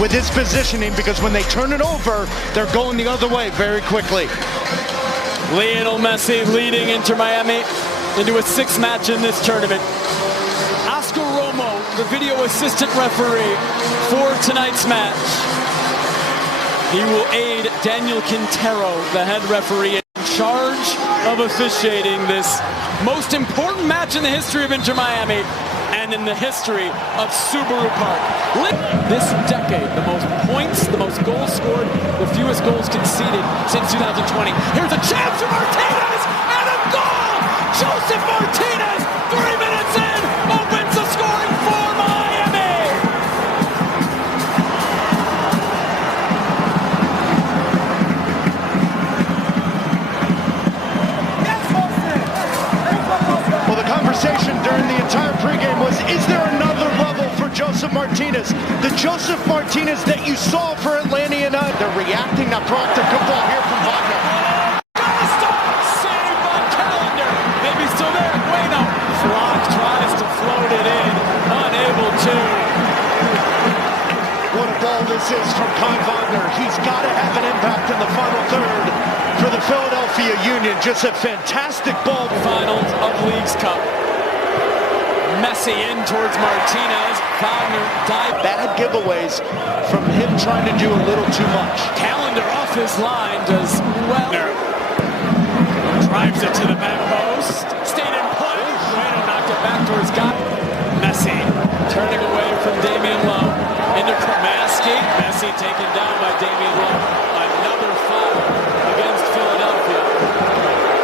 with his positioning, because when they turn it over, they're going the other way very quickly. Lionel Messi leading Inter Miami into a sixth match in this tournament. Oscar Romo, the video assistant referee for tonight's match. He will aid Daniel Quintero, the head referee, in charge of officiating this most important match in the history of Inter Miami and in the history of Subaru Park. This decade, the most points, the most goals scored, the fewest goals conceded since 2020. Here's a chance for Martinez and a goal! Joseph Martinez, 3 minutes in, opens the scoring for Miami! Well, the conversation during the entire pregame was, is there another level for Joseph Martinez? The Joseph Martinez that you saw for Atlanta United. They're reacting. Now Proctor, good ball here from Wagner. Saved by Calendar. Maybe still there. Bueno. Flock tries to float it in. Unable to. What a ball this is from Kai Wagner. He's got to have an impact in the final third for the Philadelphia Union. Just a fantastic ball. Finals of Leagues Cup. Messi in towards Martinez. Wagner dive. Bad giveaways from him trying to do a little too much. Calendar off his line does well. Drives it to the back post. Stayed in play. Bueno knocked it back towards God. Messi turning away from Damian Lowe. Into Kramaski. Messi taken down by Damian Lowe. Another foul against Philadelphia.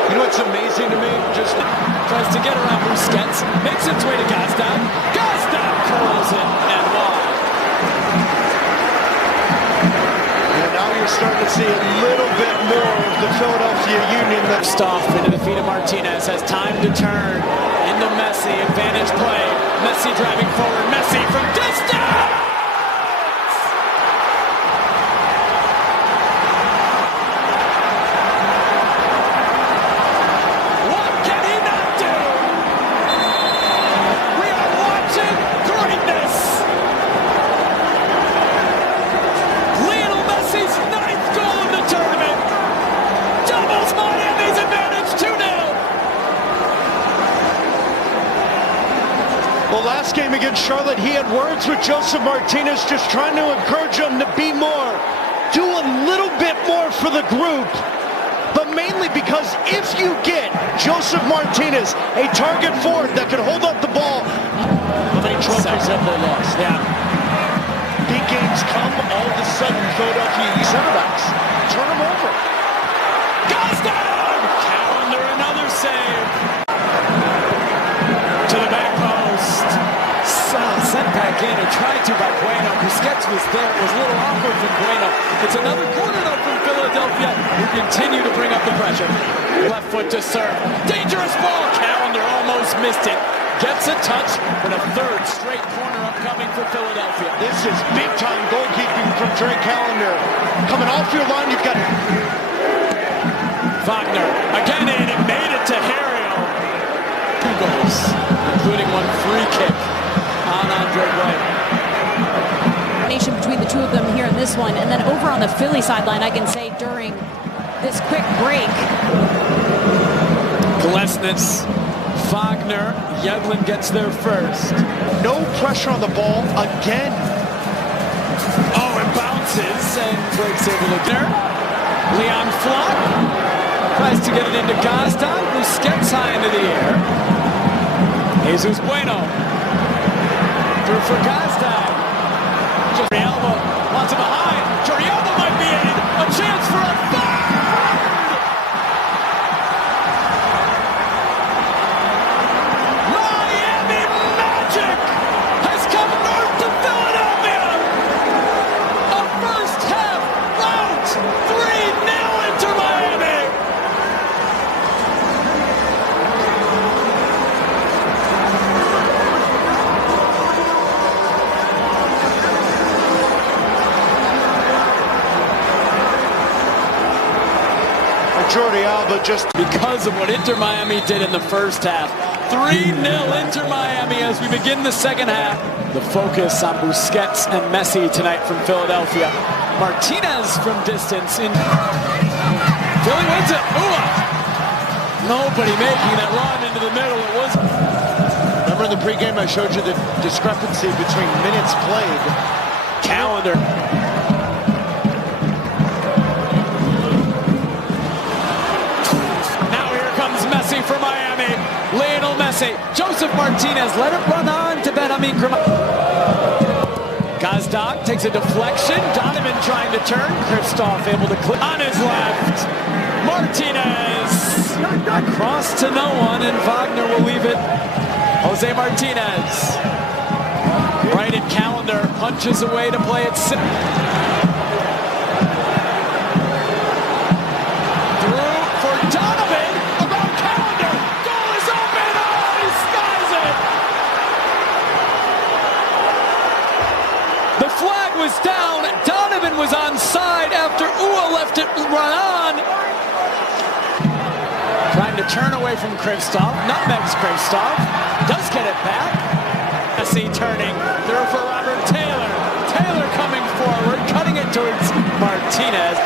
You know what's amazing to me? Just tries to get around Busquets. Makes its way to Gazdan. Gazdan curls it and wide. And now you're starting to see a little bit more of the Philadelphia Union. Stoff into the feet of Martinez. Has time to turn into Messi. Advantage play. Messi driving forward. Messi from distance. Well, last game against Charlotte, he had words with Joseph Martinez, just trying to encourage him to be more, do a little bit more for the group. But mainly because if you get Joseph Martinez, a target forward that can hold up the ball, how many trophies have they lost? Yeah. Big games come, all of a sudden, Philadelphia center backs turn them over. Gazdan! Calendar, another save. To the back post. Sent back in and tried to by Bueno. Busquets was there. It was a little awkward from Bueno. It's another corner though from Philadelphia, who continue to bring up the pressure. Left foot to serve. Dangerous ball. Calendar almost missed it. Gets a touch, but a third straight corner upcoming for Philadelphia. This is big-time goalkeeping from Drake Calendar. Coming off your line, you've got Wagner again in and made it to Harriel. 2 goals, including 1 free kick on Andre White. Between the two of them here in this one, and then over on the Philly sideline, I can say during this quick break. Glesnitz, Wagner, Yedlin gets there first. No pressure on the ball again. Oh, it bounces and breaks over the dirt. Leon Flock tries to get it into Gazdan, who skips high into the air. Jesus Bueno through for Gazdan. Jordi wants it behind. Jordi might be in. A chance for a third! Miami Magic has come north to Philadelphia. A first half rout. 3-0 into Miami. Jordi Alba just because of what Inter Miami did in the first half. 3-0 Inter Miami as we begin the second half. The focus on Busquets and Messi tonight from Philadelphia. Martinez from distance in. Philly wins it. Nobody making that run into the middle. It was. Remember in the pregame I showed you the discrepancy between minutes played. Calendar. Now here comes Messi for Miami. Lionel Messi. Joseph Martinez let it run on to Benjamin Gazdag takes a deflection. Donovan trying to turn. Kristoff able to clip on his left. Martinez. Across to no one, and Wagner will leave it. Jose Martinez. Right at Calendar. Punches away to play it. Through for Donovan. Around Calendar. Goal is open. Oh, he skies it. The flag was down. Donovan was onside after Ua left it run on. Trying to turn away from Kristoff. Nutmegs Kristoff. Does get it back. Messi turning. Through for Robert Taylor. Taylor coming forward. Cutting it towards Martinez.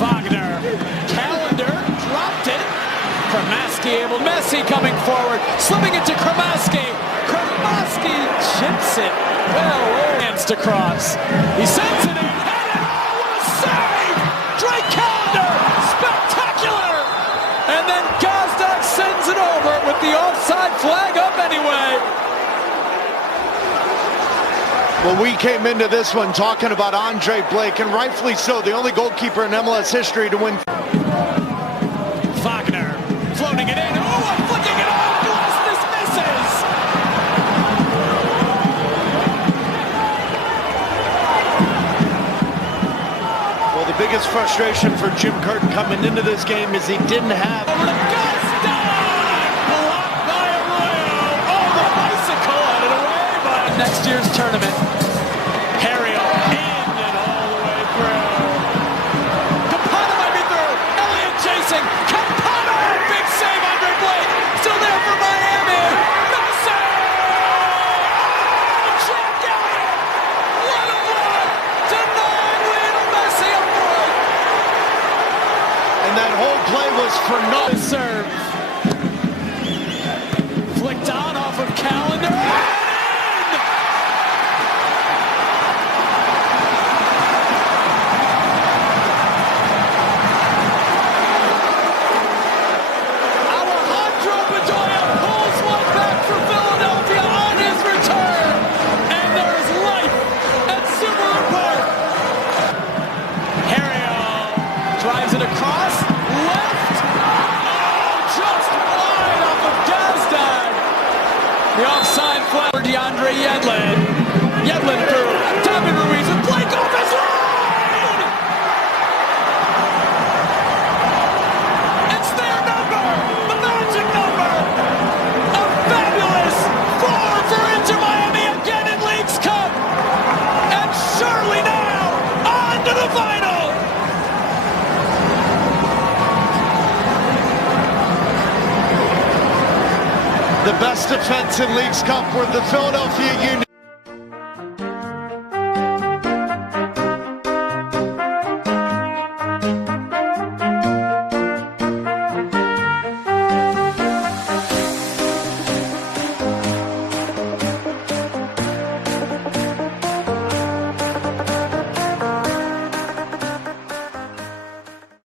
Wagner. Calendar. Dropped it. Kramaski able. Messi coming forward. Slipping it to Kramaski. Kramaski chips it. Well, against across. He sends it in. Headed. Oh, what a save! Drake Calendar. Spectacular! And then Gazdag sends it over with the offside flag up anyway. Well, we came into this one talking about Andre Blake, and rightfully so, the only goalkeeper in MLS history to win. Wagner floating it in. Oh, flicking it off. Bless, this misses. Well, the biggest frustration for Jim Curtin coming into this game is he didn't have. Over to Gazdag! Blocked by Arroyo. Oh, the bicycle headed away by next year's tournament. Harry in and all the way through. Campana might be through. Elliott chasing. Campana! Big save, Andre Blake. Still there for Miami. Messi! Oh, check out! What a block! Denying Lionel Messi a point. And that whole play was for no serve. Flicked on off of Calendar. Alejandro Bedoya pulls one back for Philadelphia on his return. And there is life at Subaru Park. Harrio drives it across. Left. Oh, just wide off of Gazdag. The offside flag for DeAndre Yedlin. Yedlin through. David Ruiz with Blake off his line. It's their number. The magic number. A fabulous 4 for Inter Miami again in Leagues Cup. And surely now on to the final. the best defense in Leagues Cup were the Philadelphia Union.